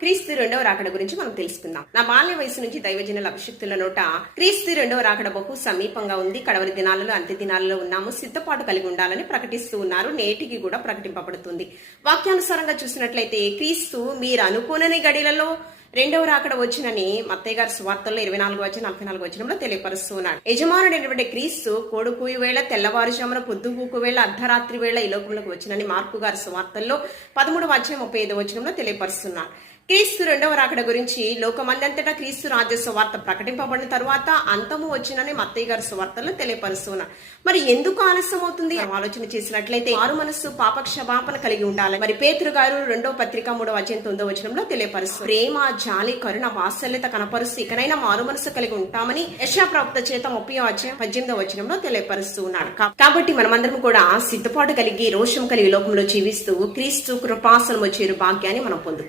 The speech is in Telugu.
క్రీస్తు రెండవ రాకడ గురించి మనం తెలుసుకుందాం. నా బాల్య వయసు నుంచి దైవజనుల అభిషక్తుల నోట క్రీస్తు రెండవ రాకడ బహు సమీపంగా ఉంది, కడవరి దినాలలో అంత్య దినాలలో ఉన్నాము, సిద్ధపాటు కలిగి ఉండాలని ప్రకటిస్తూ ఉన్నారు. నేటికి కూడా ప్రకటింపబడుతుంది. వాక్యానుసారంగా చూసినట్లయితే క్రీస్తు మీరు అనుకోనని గడిలలో రెండవ రాకడ వచ్చినని మత్తయి గారి సువార్తల్లో 24-44 వచనంలో తెలియపరుస్తున్నాడు. యజమానుడైనటువంటి క్రీస్తు కోడుకూయు వేళ, తెల్లవారుజామున పొద్దుగూకు వేళ, అర్ధరాత్రి వేళ ఈ లోకంలోకి వచ్చినని మార్కు గారి సువార్తల్లో 13-35 వచనంలో తెలియపరుస్తున్నాడు. క్రీస్తు రెండవ రాకడ గురించి లోకమందంతటా క్రీస్తు రాజ్య సువార్త ప్రకటింపబడిన తరువాత అంతము వచ్చినని మత్తయి గారి సువార్తల్లో తెలియపరుస్తున్నారు. మరి ఎందుకు ఆలస్యం అవుతుంది ఆలోచన చేసినట్లయితే మారు మనస్సు పాపక్షమాపణ కలిగి ఉండాలి. మరి పేతురు గారు 2వ పత్రిక 3-9 వచనంలో తెలియపరుస్తారు. ప్రేమ, జాలి, కరుణ, వాత్సల్యత కనపరుస్తూ ఇకనైనా మారు మనస్సు కలిగి ఉంటామని యెషయా ప్రవక్త చేత 30-18 వచనంలో తెలియపరుస్తూ ఉన్నాడు. కాబట్టి మనమందరం కూడా సిద్ధపాటు కలిగి రోషం కలిగి లోకంలో జీవిస్తూ క్రీస్తు కృపాసనము చేరు భాగ్యాన్ని మనం పొందుకుంటాం.